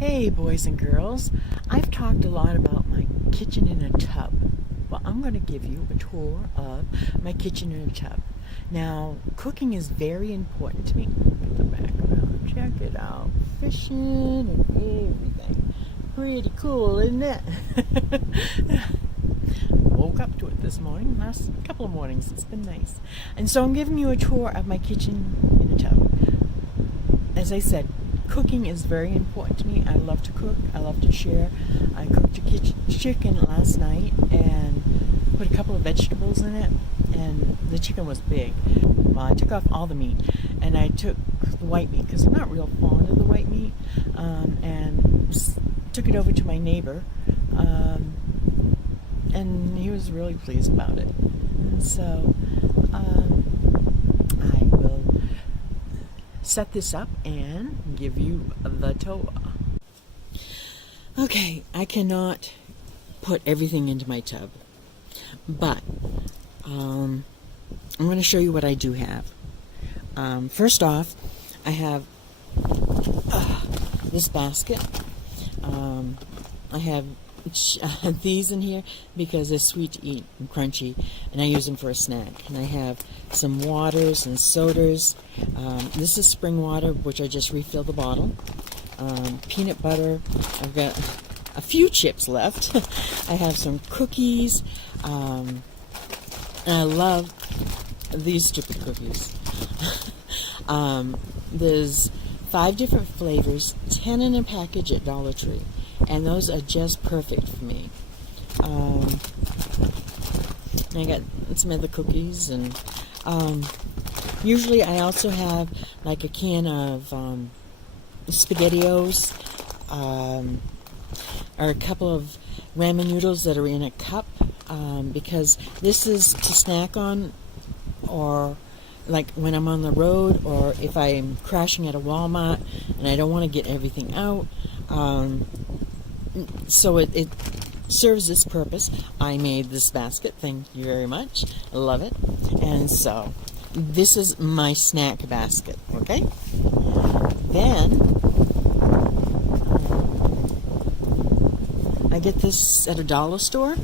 Hey, boys and girls. I've talked a lot about my kitchen in a tub. Well, I'm going to give you a tour of my kitchen in a tub. Now, cooking is very important to me. Look at the background. Check it out. Fishing and everything. Pretty cool, isn't it? Woke up to it this morning. Last couple of mornings. It's been nice. And so I'm giving you a tour of my kitchen in a tub. As I said, cooking is very important to me. I love to cook. I love to share. I cooked a chicken last night and put a couple of vegetables in it, and the chicken was big. Well, I took off all the meat, and I took the white meat because I'm not real fond of the white meat, and took it over to my neighbor, and he was really pleased about it. And so I will set this up and give you the tour. Okay, I cannot put everything into my tub, but I'm going to show you what I do have. First off, I have this basket. I have these in here because they're sweet to eat and crunchy, and I use them for a snack. And I have some waters and sodas. This is spring water, which I just refilled the bottle. Peanut butter. I've got a few chips left. I have some cookies. And I love these stupid cookies. There's 5 different flavors, 10 in a package at Dollar Tree. And those are just perfect for me. I got some other cookies, and usually I also have like a can of SpaghettiOs, or a couple of ramen noodles that are in a cup, because this is to snack on, or like when I'm on the road, or if I'm crashing at a Walmart and I don't want to get everything out. So it serves this purpose. I made this basket. Thank you very much. I love it. And so this is my snack basket. Okay? Then I get this at a dollar store,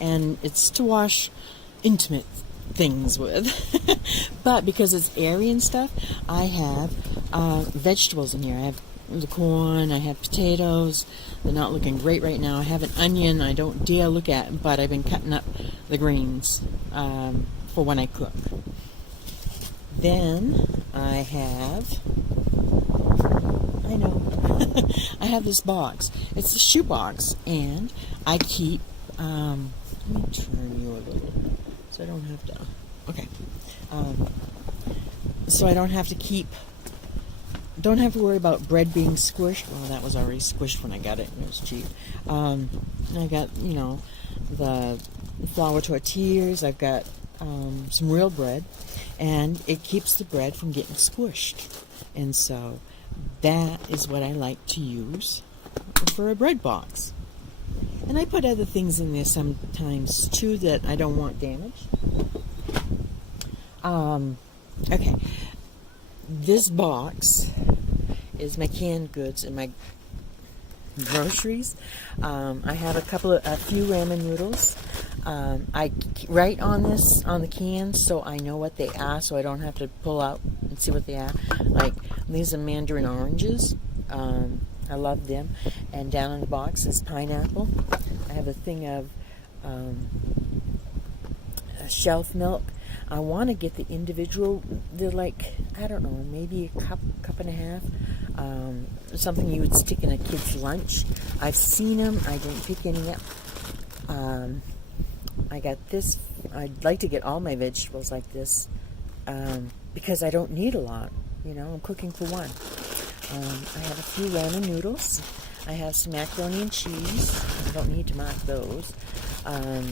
and it's to wash intimate things with. But because it's airy and stuff, I have vegetables in here. I have the corn, I have potatoes. They're not looking great right now. I have an onion I don't dare look at, but I've been cutting up the greens for when I cook. Then I have, I have this box. It's a shoe box, and I keep, let me turn you a little so I don't have to, okay. So I don't have to worry about bread being squished. Well, that was already squished when I got it, and it was cheap. I got, the flour tortillas. I've got some real bread, and it keeps the bread from getting squished. And so that is what I like to use for a bread box. And I put other things in there sometimes, too, that I don't want damaged. Okay. This box is my canned goods and my groceries. I have a few ramen noodles. I write on the cans so I know what they are, so I don't have to pull out and see what they are. Like, these are mandarin oranges. I love them. And down in the box is pineapple. I have a thing of shelf milk. I want to get the individual. They're like, I don't know, maybe a cup and a half. Something you would stick in a kid's lunch. I've seen them. I didn't pick any up. I got this. I'd like to get all my vegetables like this, because I don't need a lot. I'm cooking for one. I have a few ramen noodles. I have some macaroni and cheese. I don't need to mark those. I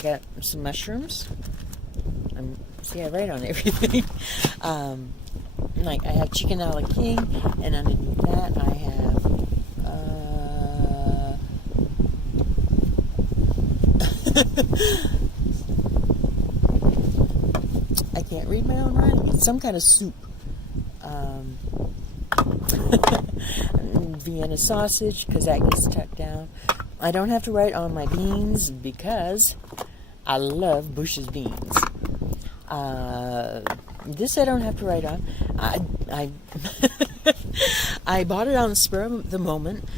got some mushrooms. I write on everything. I have chicken a la king, and underneath that I have I can't read my own writing. It's some kind of soup. Vienna sausage, because that gets tucked down. I don't have to write on my beans because I love Bush's beans. This I don't have to write on. I I bought it on the spur of the moment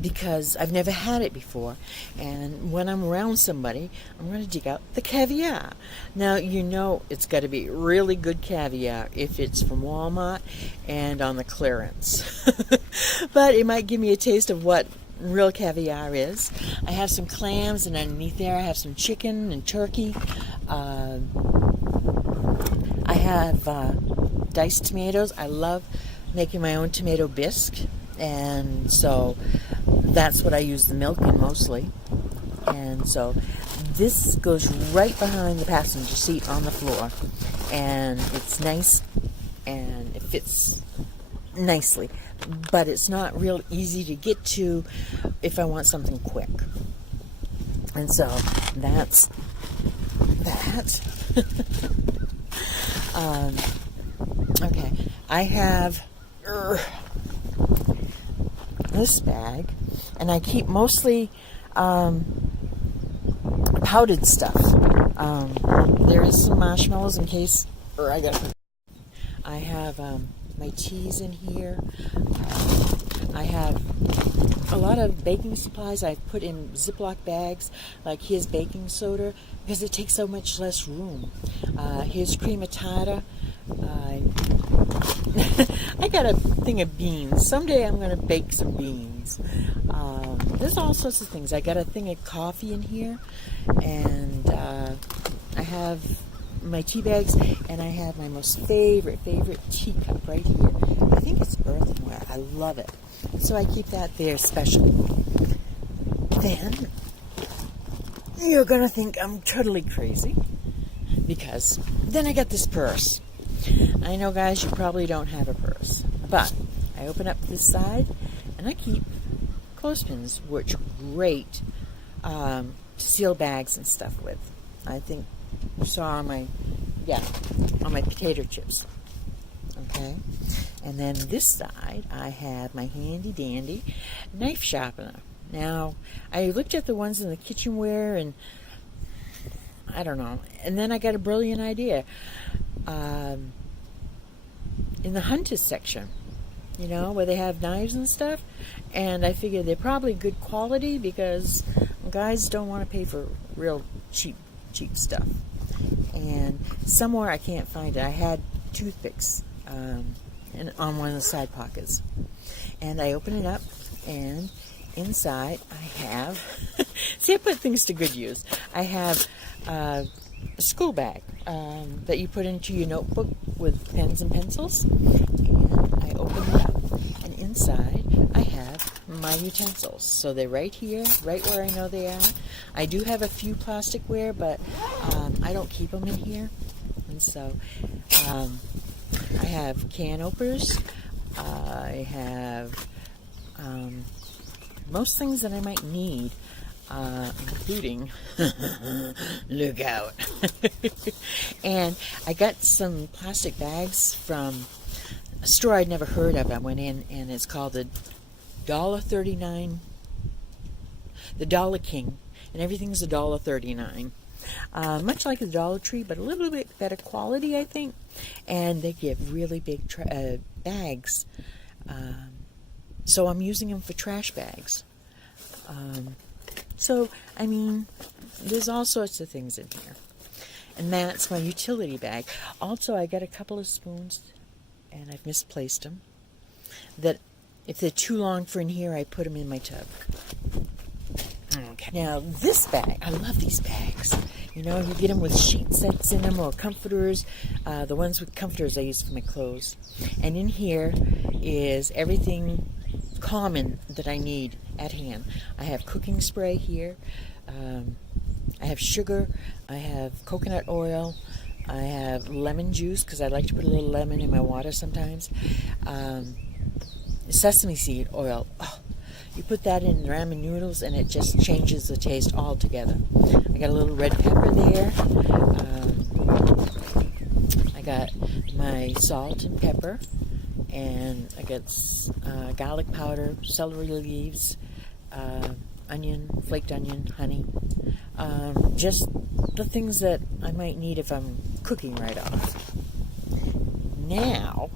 because I've never had it before. And when I'm around somebody, I'm going to dig out the caviar. Now, you know it's got to be really good caviar if it's from Walmart and on the clearance. But it might give me a taste of what real caviar is. I have some clams, and underneath there I have some chicken and turkey. I have diced tomatoes. I love making my own tomato bisque, and so that's what I use the milk in mostly. And so this goes right behind the passenger seat on the floor, and it's nice and it fits nicely, but it's not real easy to get to if I want something quick. And so that's that. Okay, I have this bag, and I keep mostly powdered stuff. There is some marshmallows in case, I have my teas in here. I have a lot of baking supplies I've put in Ziploc bags, like here's baking soda, because it takes so much less room. Here's cream of tartar. I got a thing of beans. Someday I'm going to bake some beans. There's all sorts of things. I got a thing of coffee in here, and I have my tea bags, and I have my most favorite teacup right here. I think it's earthenware. I love it. So I keep that there special. Then you're going to think I'm totally crazy, because then I got this purse. I know, guys, you probably don't have a purse, but I open up this side, and I keep clothespins, which are great to seal bags and stuff with. I think you saw on my potato chips. Okay, and then this side, I have my handy dandy knife sharpener. Now, I looked at the ones in the kitchenware, and I don't know, and then I got a brilliant idea. In the hunters section, you know, where they have knives and stuff, and I figured they're probably good quality because guys don't want to pay for real cheap stuff. And somewhere I can't find it. I had toothpicks on one of the side pockets, and I open it up, and inside I have see, I put things to good use. I have a school bag that you put into your notebook with pens and pencils, and I open it up, and inside I have my utensils. So they're right here, right where I know they are. I do have a few plasticware, but I don't keep them in here. And so I have can openers. I have most things that I might need, including look out. And I got some plastic bags from a store I'd never heard of. I went in, and it's called the $1.39, the Dollar King, and everything's $1.39. Much like the Dollar Tree, but a little bit better quality, I think. And they give really big bags. So I'm using them for trash bags. So, I mean, there's all sorts of things in here. And that's my utility bag. Also, I got a couple of spoons, and I've misplaced them, that if they're too long for in here, I put them in my tub. Okay. Now, this bag, I love these bags. You know, you get them with sheet sets in them or comforters. The ones with comforters I use for my clothes. And in here is everything common that I need at hand. I have cooking spray here. I have sugar. I have coconut oil. I have lemon juice, because I like to put a little lemon in my water sometimes. Sesame seed oil. Oh, you put that in ramen noodles, and it just changes the taste altogether. I got a little red pepper there. I got my salt and pepper. and I get garlic powder, celery leaves, onion, flaked onion, honey. Just the things that I might need if I'm cooking right off. Now,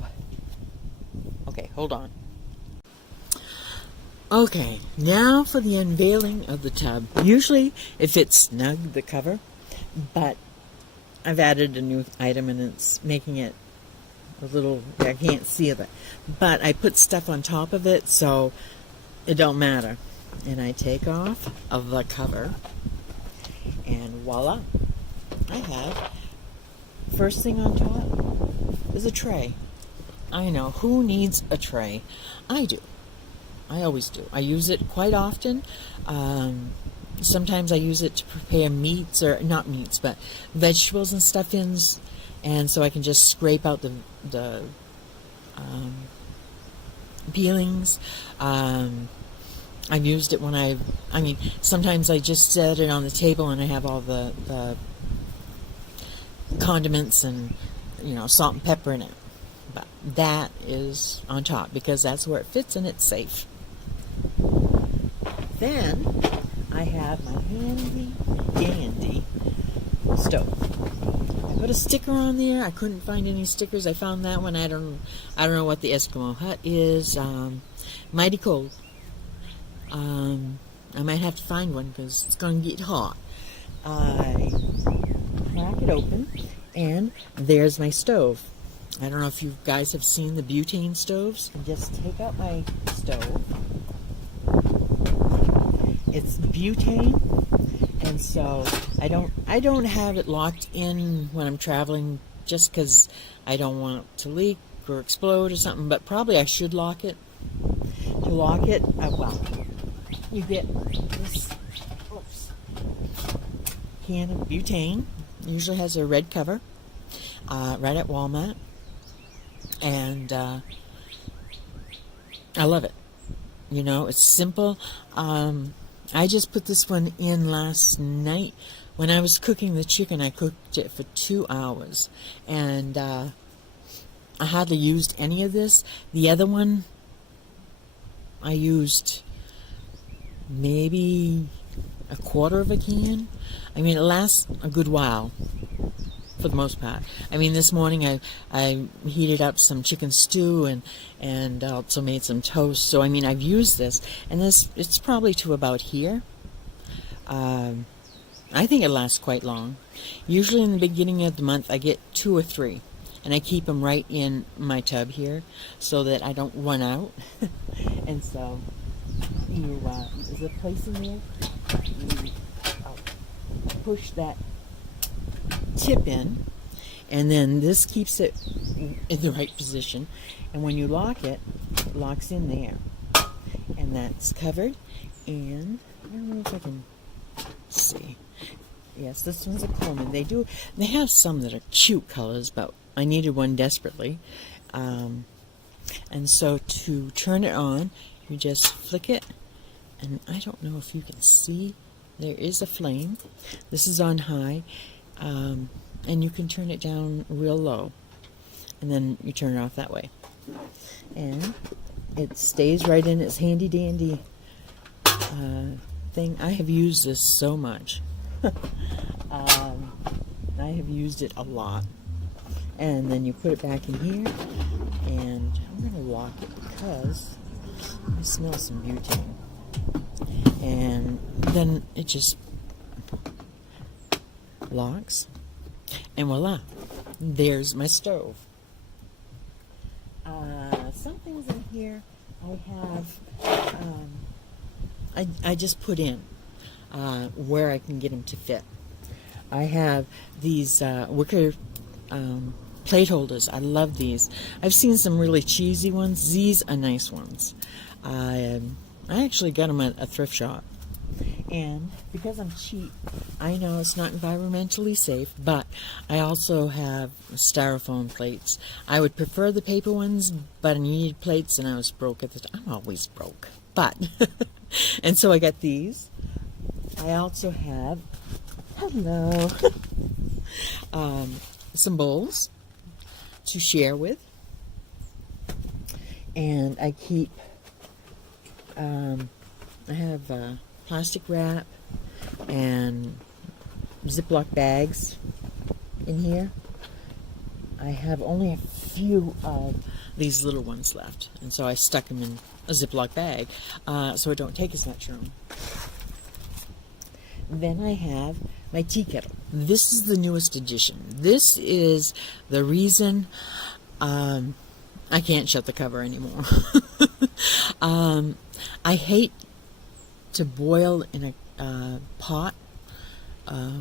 okay, hold on. Okay, now for the unveiling of the tub. Usually it fits snug, the cover, but I've added a new item and it's making it a little, I can't see it. But I put stuff on top of it so it don't matter. And I take off of the cover and voila. I have, first thing on top is a tray. I know, who needs a tray? I do. I always do. I use it quite often. Sometimes I use it to prepare meats, or not meats, but vegetables and stuffings, and so I can just scrape out the peelings. I've used it when I mean, sometimes I just set it on the table and I have all the condiments and, salt and pepper in it. But that is on top because that's where it fits and it's safe. Then I have my handy dandy stove. I put a sticker on there. I couldn't find any stickers. I found that one. I don't know what the Eskimo hut is. Mighty cold. I might have to find one because it's going to get hot. I crack it open, and there's my stove. I don't know if you guys have seen the butane stoves. Just take out my stove. It's butane, and so I don't have it locked in when I'm traveling just because I don't want it to leak or explode or something. But probably I should lock it. To lock it, you get this can of butane. It usually has a red cover, right at Walmart, and I love it. It's simple. I just put this one in last night. When I was cooking the chicken, I cooked it for 2 hours, and I hardly used any of this. The other one, I used maybe a quarter of a can. I mean, it lasts a good while for the most part. I mean, this morning I heated up some chicken stew and also made some toast. So I mean, I've used this, and it's probably to about here. I think it lasts quite long. Usually in the beginning of the month I get 2 or 3, and I keep them right in my tub here so that I don't run out. And so there's a place in there. You push that tip in, and then this keeps it in the right position, and when you lock it, it locks in there, and that's covered. And I don't know if I can see. Yes, this one's a Coleman. They have some that are cute colors, but I needed one desperately, and so to turn it on, you just flick it, and I don't know if you can see, there is a flame. This is on high, and you can turn it down real low, and then you turn it off that way, and it stays right in its handy dandy thing. I have used this so much. I have used it a lot. And then you put it back in here, and I'm going to lock it because I smell some butane. And then it just locks, and voila, there's my stove. Some things in here I have, I just put in where I can get them to fit. I have these wicker plate holders. I love these. I've seen some really cheesy ones. These are nice ones. I actually got them at a thrift shop. And because I'm cheap, I know it's not environmentally safe, but I also have styrofoam plates. I would prefer the paper ones, but I needed plates and I was broke at the time. I'm always broke. But, and so I got these. I also have, hello, some bowls to share with. And I keep, I have plastic wrap and Ziploc bags in here. I have only a few of these little ones left, and so I stuck them in a Ziploc bag so it don't take as much room. Then I have my tea kettle. This is the newest addition. This is the reason I can't shut the cover anymore. I hate to boil in a pot. I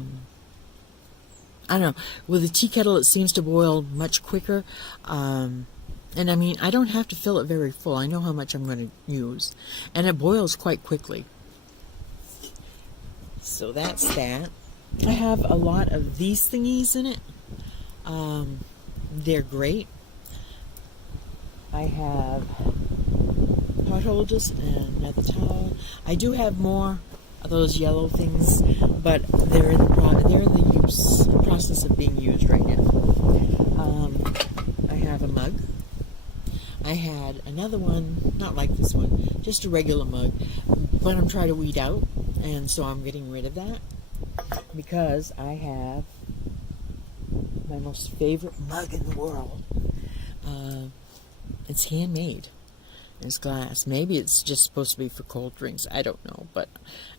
don't know. With a tea kettle, it seems to boil much quicker. And I mean, I don't have to fill it very full. I know how much I'm going to use. And it boils quite quickly. So that's that. I have a lot of these thingies in it. They're great. I have pot holders and another towel. I do have more of those yellow things, but they're in the process of being used right now. I have a mug. I had another one, not like this one, just a regular mug, but I'm trying to weed out, and so I'm getting rid of that because I have my most favorite mug in the world. It's handmade. It's glass. Maybe it's just supposed to be for cold drinks. I don't know. But,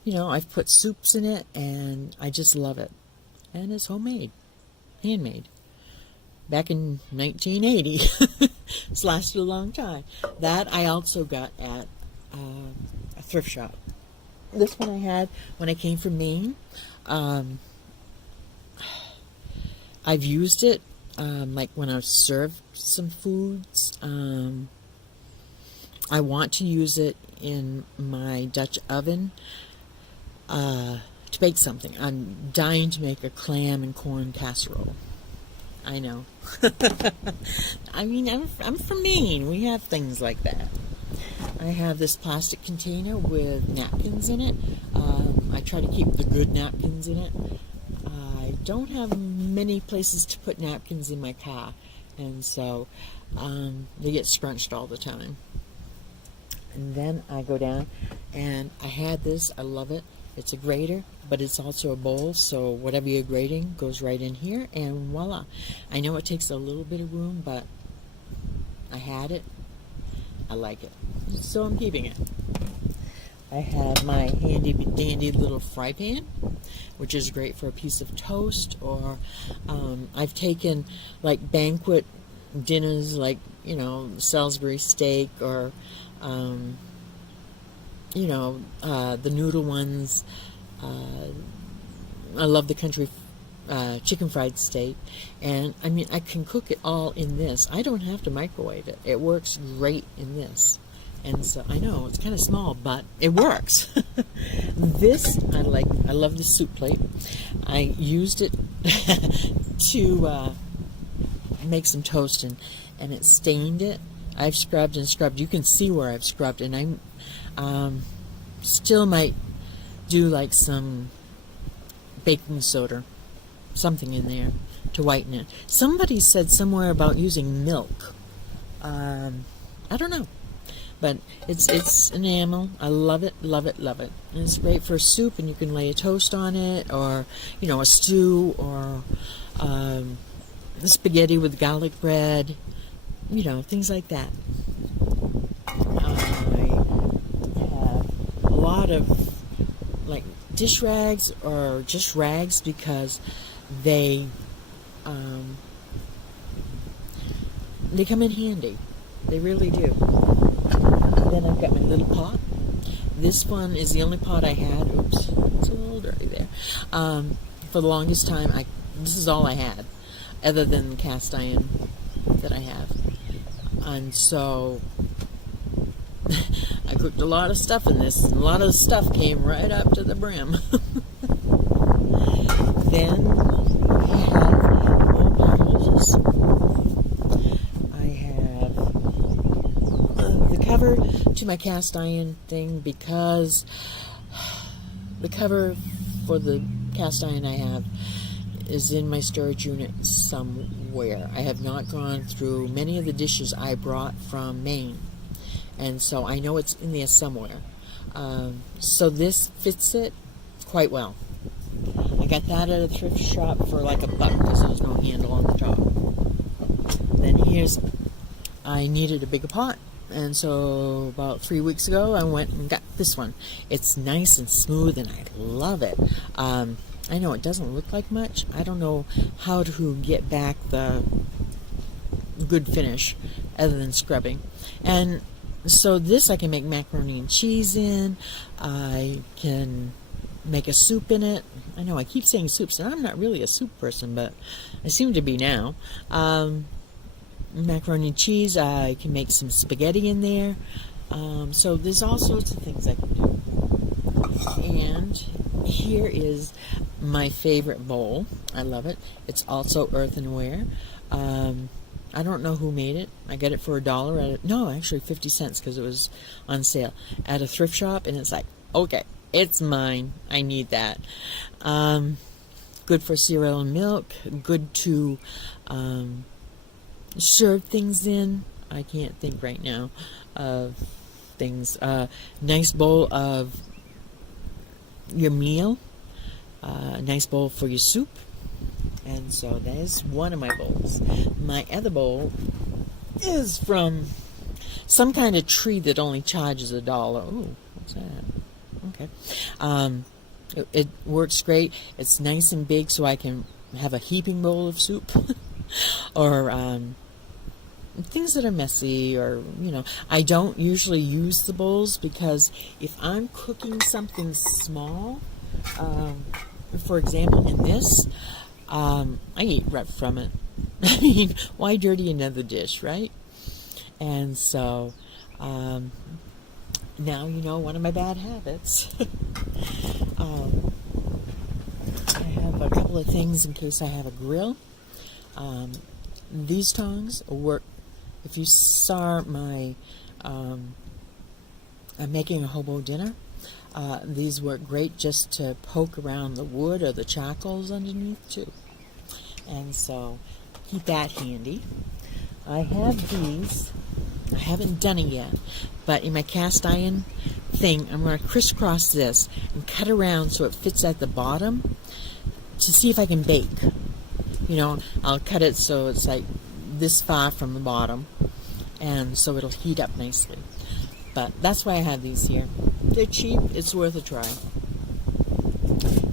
you know, I've put soups in it, and I just love it. And it's homemade. Handmade. Back in 1980. It's lasted a long time. That I also got at a thrift shop. This one I had when I came from Maine. I've used it like when I served some foods. I want to use it in my Dutch oven to bake something. I'm dying to make a clam and corn casserole. I know. I mean, I'm from Maine. We have things like that. I have this plastic container with napkins in it. I try to keep the good napkins in it. I don't have many places to put napkins in my car, and so they get scrunched all the time. And then I go down, and I had this. I love it. It's a grater, but it's also a bowl, so whatever you're grating goes right in here, and voila. I know it takes a little bit of room, but I had it. I like it, so I'm keeping it. I have my handy-dandy little fry pan, which is great for a piece of toast, or I've taken, like, banquet dinners, like, you know, Salisbury steak, or you know, the noodle ones. I love the country chicken fried steak, and I mean, I can cook it all in this. I don't have to microwave it. It works great in this. And so I know it's kind of small, but it works. This I like. I love the soup plate. I used it to make some toast, and it stained it. I've scrubbed and scrubbed. You can see where I've scrubbed, and I still might do like some baking soda, something in there to whiten it. Somebody said somewhere about using milk. I don't know. But it's enamel. I love it, love it, love it. And it's great for soup, and you can lay a toast on it, or, you know, a stew, or spaghetti with garlic bread, you know, things like that. I have a lot of, like, dish rags, or just rags, because they come in handy. They really do. Then I've got my little pot. This one is the only pot I had. Oops, it's a little dirty there. For the longest time, this is all I had, other than the cast iron that I have. And so I cooked a lot of stuff in this, and a lot of the stuff came right up to the brim. Then I have more bottles. I have the cover to my cast iron thing, because the cover for the cast iron I have is in my storage unit somewhere. I have not gone through many of the dishes I brought from Maine. and so I know it's in there somewhere. So this fits it quite well. I got that at a thrift shop for like $1 because there's no handle on the top. Then I needed a bigger pot, and so about 3 weeks ago I went and got this one. It's nice and smooth and I love it. I know it doesn't look like much. I don't know how to get back the good finish other than scrubbing. And so this I can make macaroni and cheese in. I can make a soup in it. I know I keep saying soups, and I'm not really a soup person, but I seem to be now. Macaroni and cheese, I can make some spaghetti in there. So there's all sorts of things I can do. And here is my favorite bowl. I love it. It's also earthenware. I don't know who made it. I got it for $1 no, actually 50 cents because it was on sale at a thrift shop, and it's like, okay, it's mine. I need that. Good for cereal and milk. Good to serve things in. I can't think right now of things. Nice bowl of your meal. Nice bowl for your soup. And so that is one of my bowls. My other bowl is from some kind of tree that only charges $1. Ooh, what's that? Okay. It works great. It's nice and big, so I can have a heaping bowl of soup. Or things that are messy, or, I don't usually use the bowls because if I'm cooking something small, for example, in this, I eat right from it. I mean, why dirty another dish, right? And so, now you know one of my bad habits. I have a couple of things in case I have a grill. These tongs work. If you saw my I'm making a hobo dinner, these work great just to poke around the wood or the charcoals underneath too. And so keep that handy. I have these. I haven't done it yet, but in my cast iron thing, I'm going to crisscross this and cut around so it fits at the bottom to see if I can bake. I'll cut it so it's like this far from the bottom, and so it'll heat up nicely. But that's why I have these here. They're cheap. It's worth a try.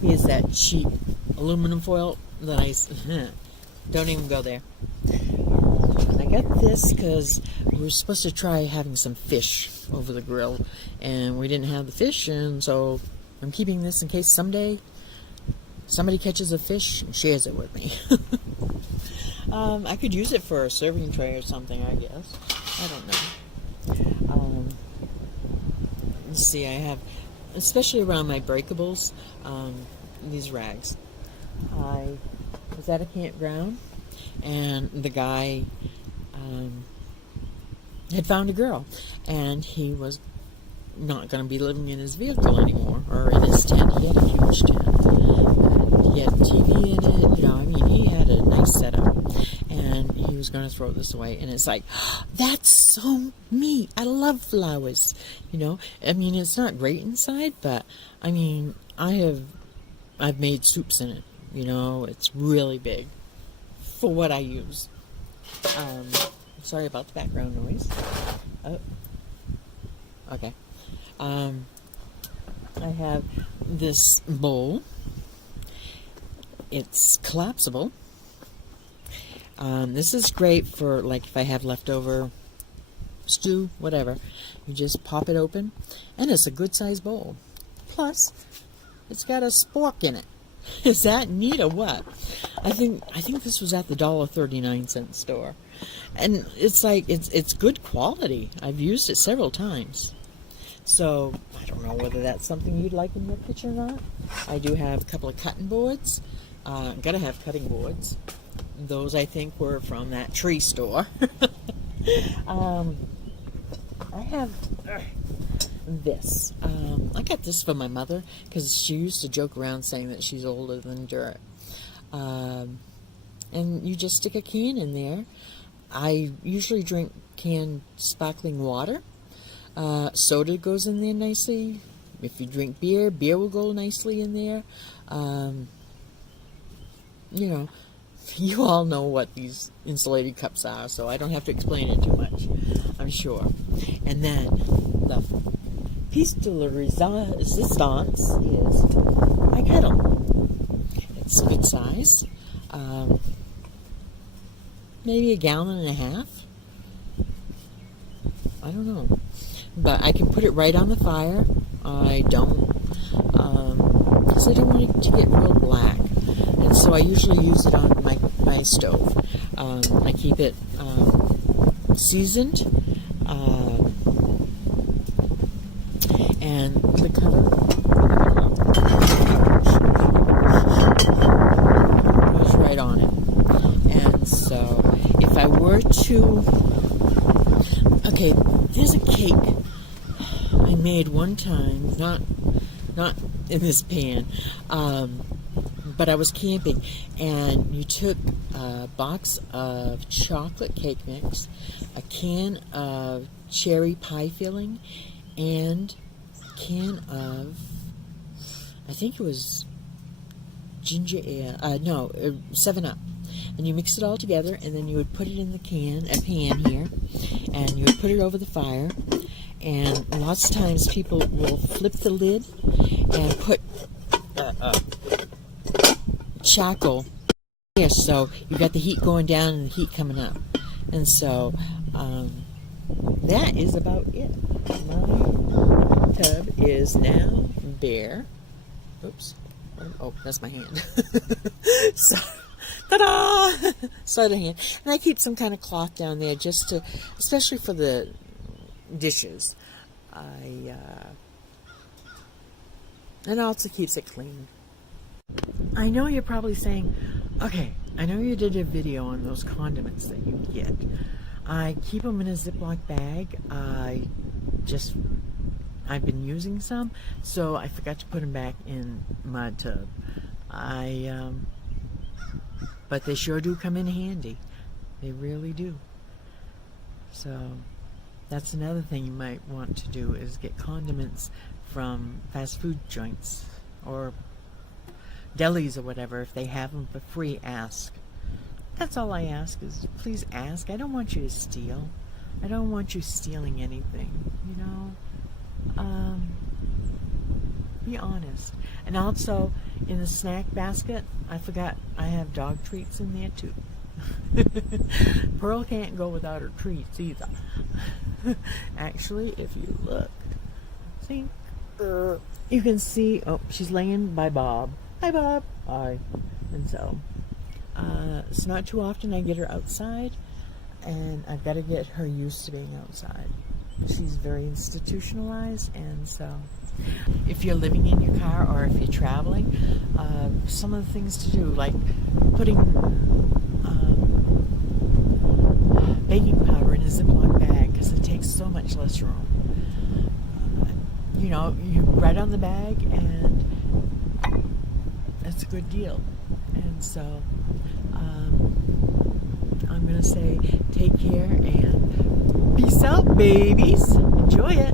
Here's that cheap aluminum foil that I don't even go there. And I got this because we were supposed to try having some fish over the grill, and we didn't have the fish, and so I'm keeping this in case someday somebody catches a fish and shares it with me. I could use it for a serving tray or something, I guess. I don't know. Let's see, I have, especially around my breakables, these rags. I was at a campground, and the guy had found a girl, and he was not going to be living in his vehicle anymore, or in his tent. He had a huge tent. He had a TV in it, he had a nice setup, and he was going to throw this away, and it's like, that's so me. I love flowers, it's not great inside, but, I've made soups in it, it's really big for what I use. Sorry about the background noise. Oh, okay. I have this bowl. It's collapsible. This is great for, like, if I have leftover stew, whatever. You just pop it open, and it's a good-sized bowl. Plus, it's got a spork in it. Is that neat or what? I think this was at the $1.39 store, and it's like it's good quality. I've used it several times. So I don't know whether that's something you'd like in your kitchen or not. I do have a couple of cutting boards. Gotta have cutting boards. Those I think were from that tree store. I have this. I got this for my mother because she used to joke around saying that she's older than dirt. And you just stick a can in there. I usually drink canned sparkling water. Soda goes in there nicely. If you drink beer, beer will go nicely in there. You know, you all know what these insulated cups are, so I don't have to explain it too much, I'm sure. And then the piece de la resistance is my kettle. It's a good size, maybe 1.5 gallons. I don't know, but I can put it right on the fire. I don't, because I don't want it to get real black. And so I usually use it on my stove. I keep it seasoned, and the cover goes right on it. And so if I were to, okay, there's a cake I made one time, not in this pan, but I was camping, and you took a box of chocolate cake mix, a can of cherry pie filling, and a can of, I think it was ginger ale, 7-Up. And you mix it all together, and then you would put it in the pan here, and you would put it over the fire. And lots of times people will flip the lid and put charcoal there, so you got the heat going down and the heat coming up. And so that is about it. My tub is now bare. Oops. Oh, that's my hand. So, ta-da! Side of hand. And I keep some kind of cloth down there just to, especially for the dishes. And also keeps it clean. I know you're probably saying, okay, I know you did a video on those condiments that you get. I keep them in a Ziploc bag. I've been using some, so I forgot to put them back in my tub. But they sure do come in handy. They really do. So that's another thing you might want to do, is get condiments from fast food joints or delis or whatever. If they have them for free, ask. That's all I ask, is please ask. I don't want you to steal. I don't want you stealing anything, you know. Be honest. And also, in the snack basket, I forgot I have dog treats in there too. Pearl can't go without her treats either. Actually, if you look, see, you can see, oh, she's laying by Bob. Hi, Bob. Hi. And so, it's not too often I get her outside, and I've got to get her used to being outside. She's very institutionalized, and so if you're living in your car or if you're traveling, some of the things to do, like putting baking powder in a Ziploc bag, because it takes so much less room. You know, you write on the bag, and it's a good deal. And so I'm going to say take care and peace out, babies. Enjoy it.